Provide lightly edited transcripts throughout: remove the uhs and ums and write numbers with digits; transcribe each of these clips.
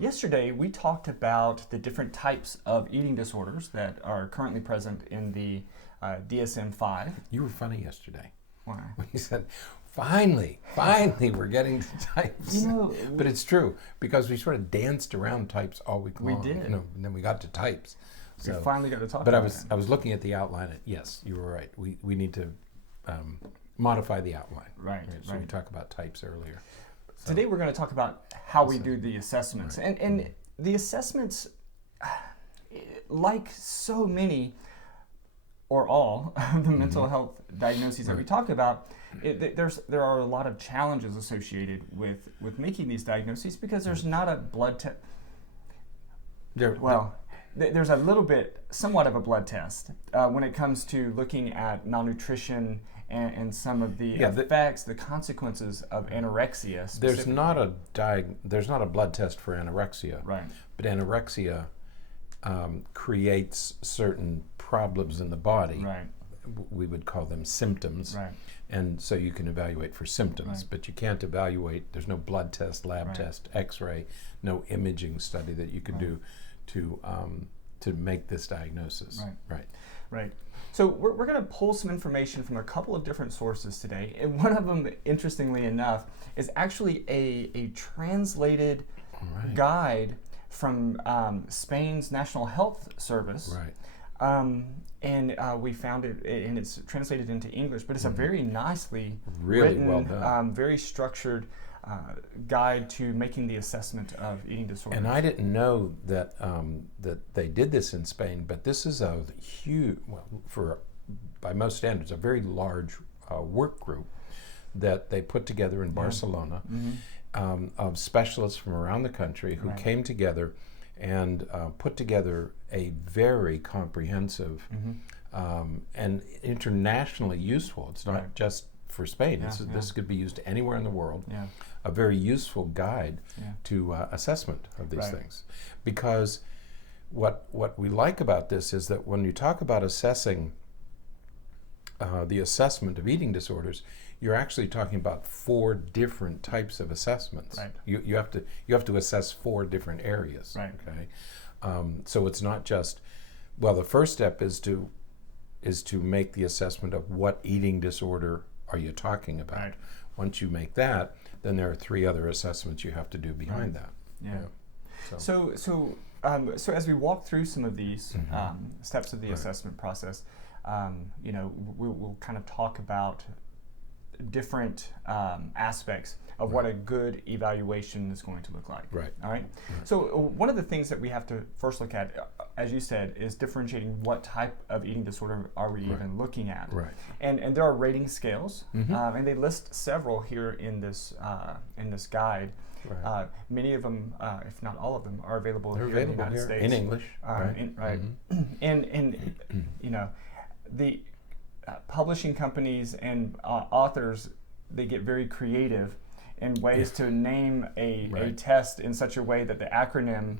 Yesterday, we talked about the different types of eating disorders that are currently present in the DSM-5. You were funny yesterday. Why? When you said, finally, we're getting to types. But it's true, because we sort of danced around types all week long. We did. And then we got to types. We finally got to talk but about I was looking at the outline, and yes, you were right. We need to modify the outline. Right. So we talked about types earlier. So. Today we're going to talk about how we do the assessments. Right. And the assessments, like so many or all of the mental health diagnoses that we talk about, there are a lot of challenges associated with making these diagnoses because there's not a blood test. There's a little bit, somewhat of a blood test when it comes to looking at malnutrition and some of the effects, the consequences of anorexia. There's not a blood test for anorexia, right? But anorexia creates certain problems in the body. Right. We would call them symptoms. Right. And so you can evaluate for symptoms, Right. but you can't evaluate. There's no blood test, lab test, X-ray, no imaging study that you could do to make this diagnosis. Right. So we're going to pull some information from a couple of different sources today, and one of them, interestingly enough, is actually a translated guide from Spain's National Health Service. Right. And we found it, and it's translated into English, but it's a very nicely really written, well done. very structured guide to making the assessment of eating disorders. And I didn't know that that they did this in Spain, but this is a huge, by most standards, a very large work group that they put together in Barcelona of specialists from around the country who came together and put together a very comprehensive and internationally useful. It's not just for Spain. This could be used anywhere in the world. A very useful guide to assessment of these things. Because what we like about this is that when you talk about assessing the assessment of eating disorders, you're actually talking about 4 different types of assessments. Right. You have to assess 4 different areas. Right. Okay. So it's not just, the first step is to make the assessment of what eating disorder are you talking about. Right. Once you make that, then there are 3 other assessments you have to do behind that. So as we walk through some of these steps of the assessment process, we'll kind of talk about different aspects of what a good evaluation is going to look like. Right. All right. So one of the things that we have to first look at, as you said, is differentiating what type of eating disorder are we even looking at. Right. And there are rating scales, and they list several here in this guide. Right. Many of them, if not all of them, are available They're here in the available United here States. in English. And the publishing companies and authors, they get very creative in ways to name a test in such a way that the acronym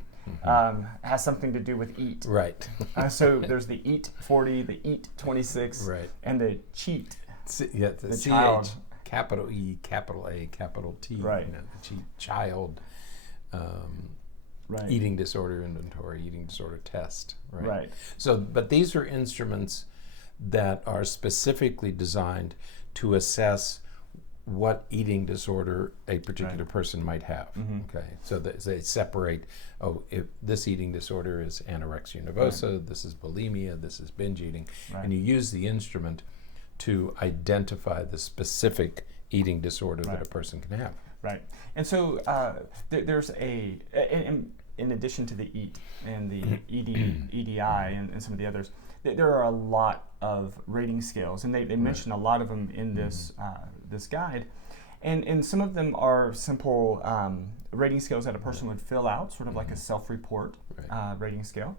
has something to do with EAT. Right. So there's the EAT 40, the EAT 26, and the CHEAT. The child. Capital E, capital A, capital T. Right. The child eating disorder inventory, eating disorder test. Right. So, but these are instruments that are specifically designed to assess what eating disorder a particular person might have. Okay, so they separate, if this eating disorder is anorexia nervosa, this is bulimia, this is binge eating, and you use the instrument to identify the specific eating disorder that a person can have. Right, and so there's in addition to the EAT and the EDI and some of the others, there are a lot of rating scales, and they mention a lot of them in this this guide, and some of them are simple rating scales that a person would fill out, sort of like a self-report rating scale.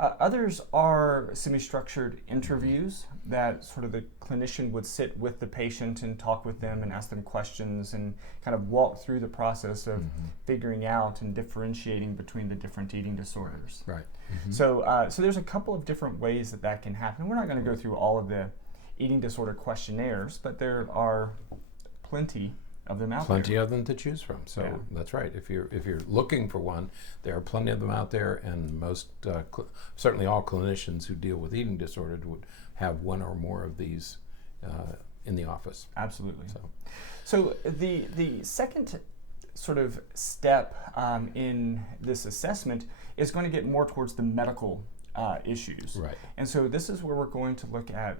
Others are semi-structured interviews that sort of the clinician would sit with the patient and talk with them and ask them questions and kind of walk through the process of figuring out and differentiating between the different eating disorders. Right. So there's a couple of different ways that can happen. We're not going to go through all of the eating disorder questionnaires, but there are plenty of them out Plenty there. of them to choose from. So Yeah. that's right. If you're looking for one, there are plenty of them out there, and most certainly all clinicians who deal with eating disorders would have one or more of these in the office. Absolutely. So the second sort of step in this assessment is going to get more towards the medical issues. Right. And so this is where we're going to look at,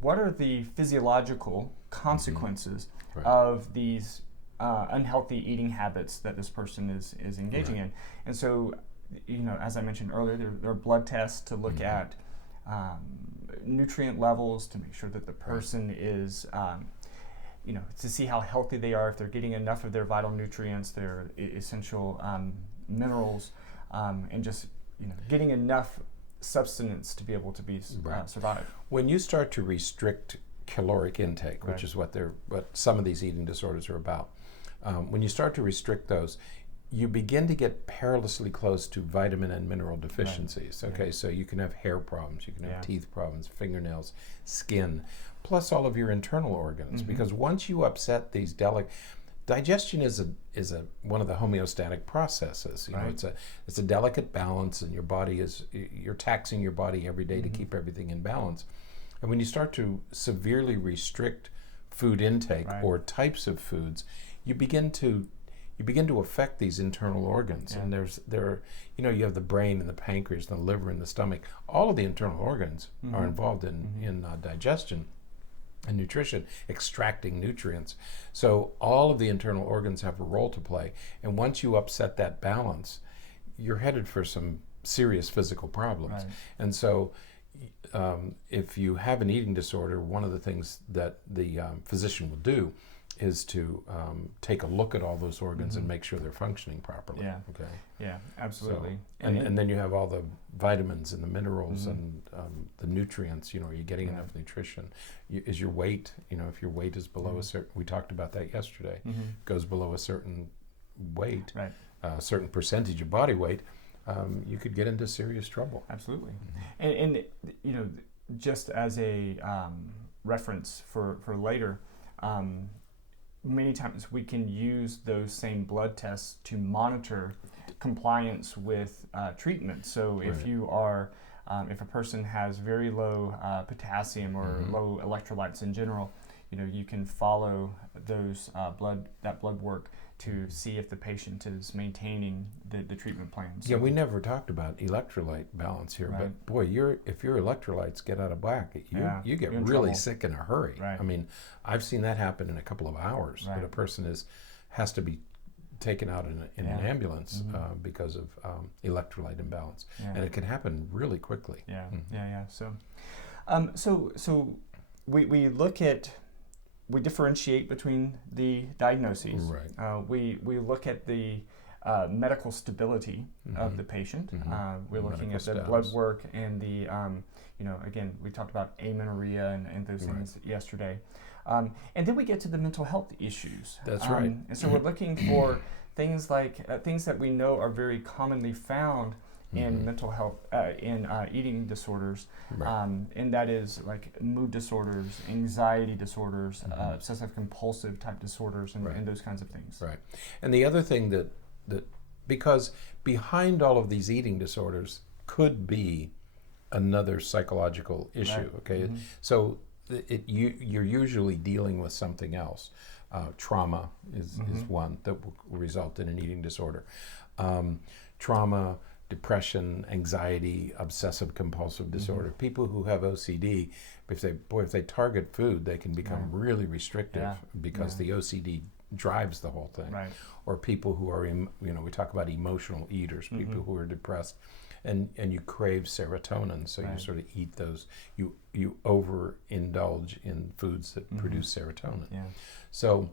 what are the physiological consequences Right. of these unhealthy eating habits that this person is engaging in. And so, as I mentioned earlier, there are blood tests to look at nutrient levels to make sure that the person is, to see how healthy they are, if they're getting enough of their vital nutrients, their essential minerals, and just, getting enough substance to be able to be survive. When you start to restrict caloric intake, which is what some of these eating disorders are about, when you start to restrict those, you begin to get perilously close to vitamin and mineral deficiencies. Right. Okay, so you can have hair problems, you can have Yeah. teeth problems, fingernails, skin, plus all of your internal organs. Because once you upset these digestion is one of the homeostatic processes. It's a delicate balance, and you're taxing your body every day to keep everything in balance. And when you start to severely restrict food intake or types of foods, you begin to affect these internal organs. Yeah. And you have the brain and the pancreas and the liver and the stomach. All of the internal organs are involved in digestion and nutrition, extracting nutrients. So all of the internal organs have a role to play. And once you upset that balance, you're headed for some serious physical problems. Right. And so if you have an eating disorder, one of the things that the physician will do is to take a look at all those organs and make sure they're functioning properly. Yeah. Okay. Yeah, absolutely. So, and then you have all the vitamins and the minerals and the nutrients. Are you getting enough nutrition? Is your weight, if your weight is below a certain, we talked about that yesterday, goes below a certain weight, Right. A certain percentage of body weight, you could get into serious trouble. Absolutely. And just as a reference for later, many times we can use those same blood tests to monitor compliance with treatment. So if you are, if a person has very low potassium or low electrolytes in general, you can follow those blood work to see if the patient is maintaining the treatment plan. So, Yeah, we never talked about electrolyte balance here, Right. but boy, if your electrolytes get out of whack, you get you're in really trouble. sick in a hurry. Right. I mean, I've seen that happen in a couple of hours. Right. That a person has to be taken out in an ambulance because of electrolyte imbalance, and it can happen really quickly. Yeah. So we differentiate between the diagnoses. Right. We look at the medical stability of the patient. We're looking at the blood work and the, again, we talked about amenorrhea and those things yesterday. And then we get to the mental health issues. That's right. And so we're looking for things like things that we know are very commonly found in mental health, in eating disorders, and that is like mood disorders, anxiety disorders, obsessive compulsive type disorders, and those kinds of things. Right. And the other thing that because behind all of these eating disorders could be another psychological issue. Right. Okay, so you're usually dealing with something else. Trauma is one that will result in an eating disorder. Trauma, depression, anxiety, obsessive compulsive disorder. People who have OCD, if they target food, they can become really restrictive because the OCD drives the whole thing. Right. Or people who are, we talk about emotional eaters, people who are depressed, and you crave serotonin, so you sort of eat those. You overindulge in foods that produce serotonin. Yeah. So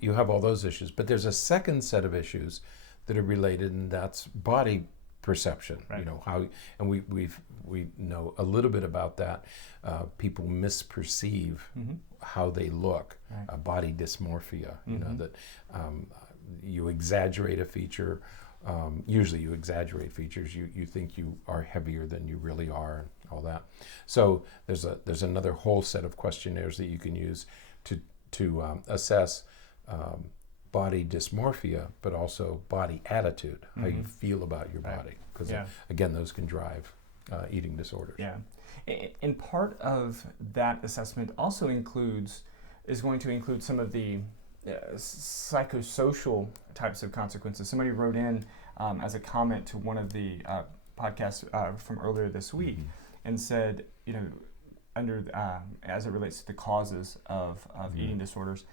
you have all those issues, but there's a second set of issues that are related, and that's body perception. Right. How, and we know a little bit about that. People misperceive how they look. Right. Body dysmorphia. That you exaggerate a feature. Usually, you exaggerate features. You think you are heavier than you really are, and all that. So there's another whole set of questionnaires that you can use to assess body dysmorphia, but also body attitude, how you feel about your body. Because again, those can drive eating disorders. Yeah. And part of that assessment also is going to include some of the psychosocial types of consequences. Somebody wrote in as a comment to one of the podcasts from earlier this week and said, under as it relates to the causes of eating disorders,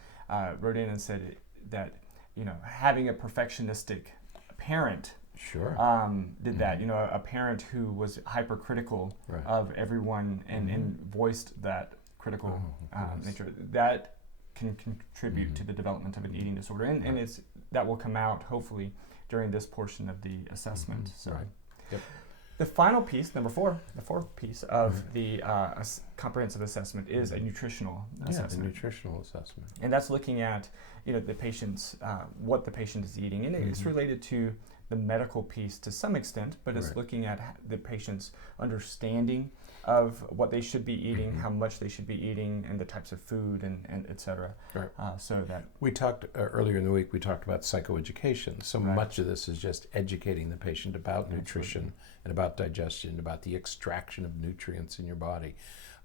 wrote in and said that having a perfectionistic parent did that. A parent who was hypercritical of everyone and voiced that critical nature, that can contribute to the development of an eating disorder, and that will come out hopefully during this portion of the assessment. So. The final piece, number 4, the fourth piece of the comprehensive assessment is a nutritional assessment. The nutritional assessment. And that's looking at, the patient's, what the patient is eating. And it's related to the medical piece to some extent, but it's looking at the patient's understanding of what they should be eating, how much they should be eating, and the types of food, and et cetera. So that we talked earlier in the week, we talked about psychoeducation. So much of this is just educating the patient about nutrition and about digestion, about the extraction of nutrients in your body.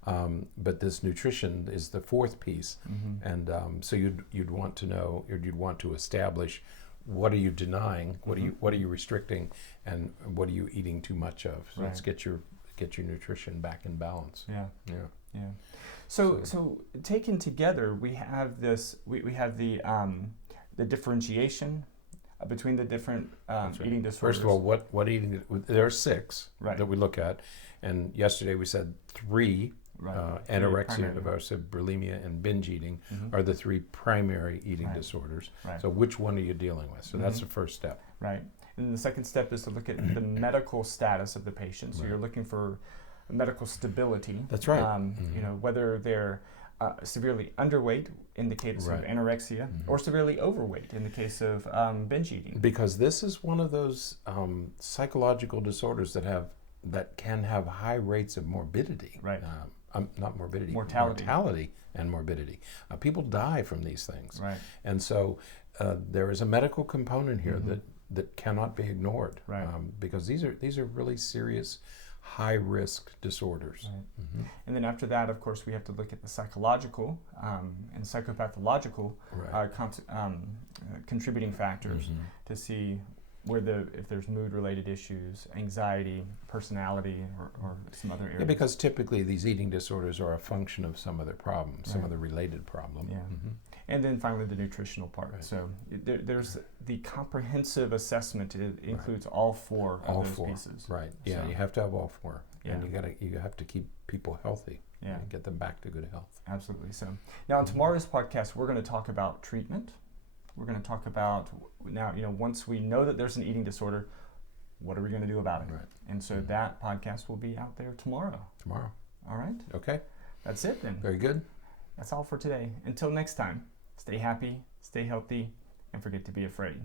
But this nutrition is the fourth piece, and so you'd want to know, or you'd want to establish, what are you denying, what are you restricting, and what are you eating too much of? So let's get your nutrition back in balance. So taken together, we have this. We have the differentiation between the different eating disorders. First of all, what eating? There are 6 that we look at, and yesterday we said 3. Anorexia, nervosa, bulimia, and binge eating are the 3 primary eating disorders. So which one are you dealing with? So that's the first step. And the second step is to look at the medical status of the patient. So you're looking for medical stability. That's right. Whether they're severely underweight in the case of anorexia, or severely overweight in the case of binge eating. Because this is one of those psychological disorders that can have high rates of morbidity. Not morbidity, mortality and morbidity. People die from these things. And so there is a medical component here that cannot be ignored, because these are really serious, high-risk disorders. And then after that, of course, we have to look at the psychological and psychopathological contributing factors to see if there's mood-related issues, anxiety, personality, or some other areas. Because typically these eating disorders are a function of some other problem, some other related problem. And then finally the nutritional part. So there's the comprehensive assessment. It includes all 4 of those pieces. So, you have to have all 4, and you have to keep people healthy. And get them back to good health. Absolutely. So now on tomorrow's podcast, we're going to talk about treatment. We're going to talk about now, once we know that there's an eating disorder, what are we going to do about it? And so that podcast will be out there tomorrow. All right. Okay. That's it then. Very good. That's all for today. Until next time, stay happy, stay healthy, and forget to be afraid.